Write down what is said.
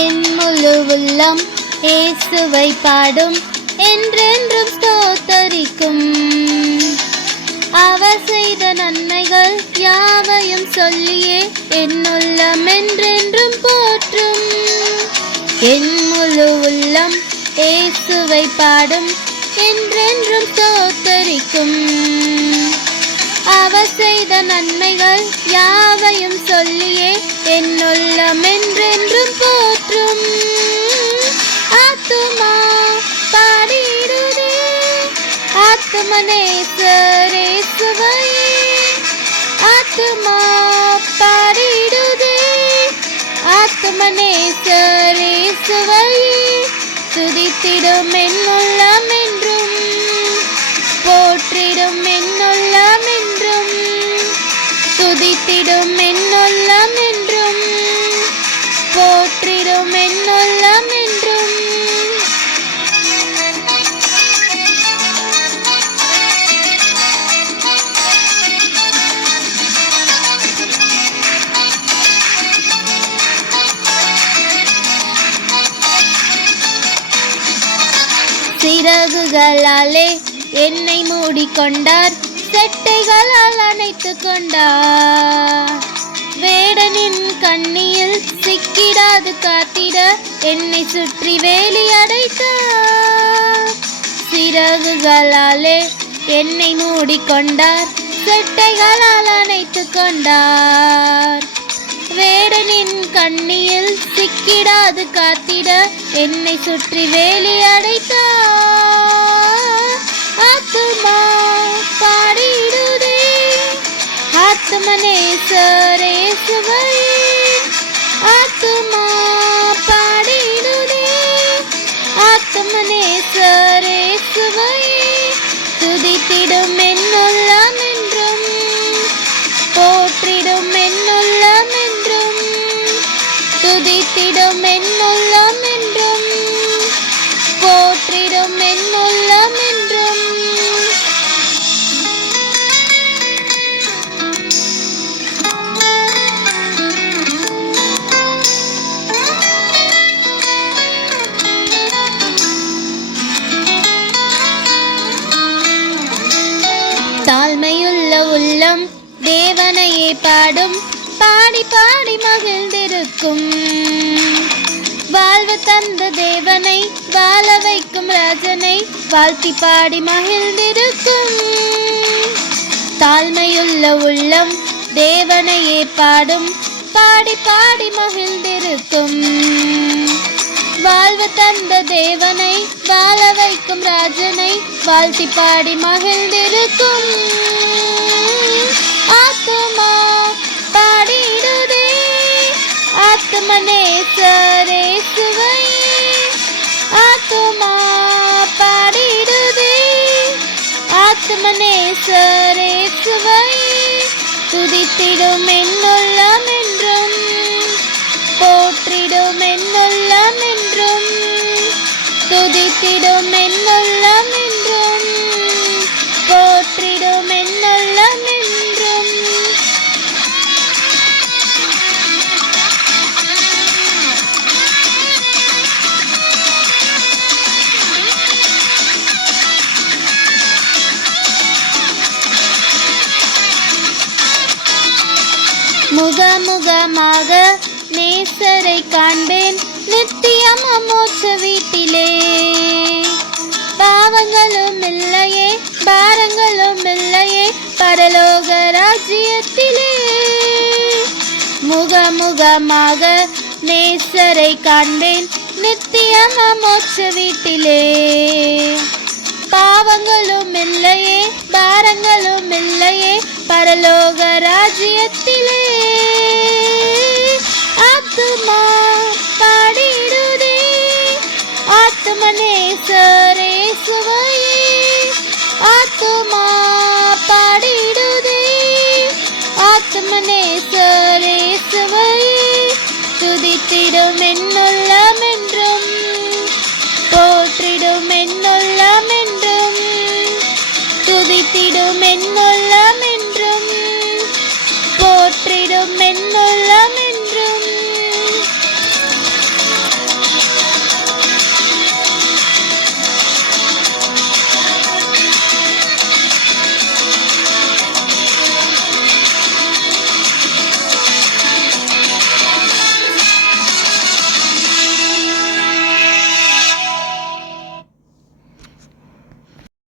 என் முழு உள்ளம் இயேசுவை பாடும், என்றென்றும் ஸ்தோத்தரிக்கும். அவர் செய்த நன்மைகள் யாவையும் சொல்லியே என் உள்ளம் என்றென்றும் போற்றும். என் முழு உள்ளம் இயேசுவை பாடும், என்றென்றும் ஸ்தோத்தரிக்கும். அவர் செய்த நன்மைகள் யாவையும் சொல்லியே என் உள்ளம் என்றென்றும் போற்றும். ஆத்துமா பாடிடுதே ஆத்துமனேசரேசுவையே, ஆத்துமா பாடிடுதே ஆத்துமனேசரேசுவையே. துதித்திடும் என் உள்ளம் என்றும், போற்றிடும் என் உள்ளம் என்றும், துதித்திடும் என் உள்ளம் என்றும், போற்றிடும் என் உள்ளம் என்றும். சிறகுகளாலே என்னை மூடிக்கொண்டார், செட்டைகளால் அணைத்து கொண்டார். வேடனின் கண்ணியில் சிக்கிடாது காத்திட என்னை சுற்றி வேலி அடைத்தார். சிறகுகளாலே என்னை மூடிக்கொண்டார், செட்டைகளால் அணைத்து கொண்டார். வேடனின் கண்ணியில் சிக்கிடாது காத்திட என்னை சுற்றி வேலி அடைத்தார். ஆத்துமா பாடிடுதே ஆத்துமனேசரேசுவையே, ஆத்துமா பாடிடுதே ஆத்துமனேசரேசுவையே. துதித்திடும் என் உள்ளம் என்றும், போற்றிடும் என் உள்ளம் என்றும், துதித்திடும் என் உள்ளம் என்றும், போற்றிடும் என் உள்ளம் என்றும். தாழ்மையுள்ள உள்ளம் தேவனையே பாடும், பாடி பாடி மகிழ்ந்திருக்கும். வாழ்வு தந்த தேவனை, வாழ வைக்கும் ராஜனை வாழ்த்தி பாடி மகிழ்ந்திருக்கும். தாழ்மையுள்ள உள்ளம் தேவனையே பாடும், பாடி பாடி மகிழ்ந்திருக்கும். வாழ்வு தந்த தேவனை, வாழ வைக்கும் ராஜனை வாழ்த்தி பாடி மகிழ்ந்திருக்கும். ஆத்துமா பாடிடுதே ஆத்துமனேசரேசுவையே, ஆத்துமா பாடிடுதே ஆத்துமனேசரேசுவையே. துதித்திடும் என் உள்ளம் என்றும், போற்றிடும் என் உள்ளம் என்றும், துதித்திடும் என் உள்ளம் என்றும், போற்றிடும் என் உள்ளம் என்றும். முகமுகமாக நேசரை காண்பேன், நித்தியம் மோட்ச வீட்டிலே. பாவங்களும் இல்லையே, பாரங்களும் இல்லையே, பரலோக ராஜ்யத்திலே. முகமுகமாக நேசரை காண்பேன், நித்தியம் மோட்ச வீட்டிலே. பாவங்களும் இல்லையே, பாரங்களும் இல்லையே, பரலோக ராஜ்யத்திலே. ஆத்துமா பாடிடுதே ஆத்துமனேசரேசுவையே, ஆத்துமா பாடிடுதே ஆத்துமனேசரேசுவையே. துதித்திடும்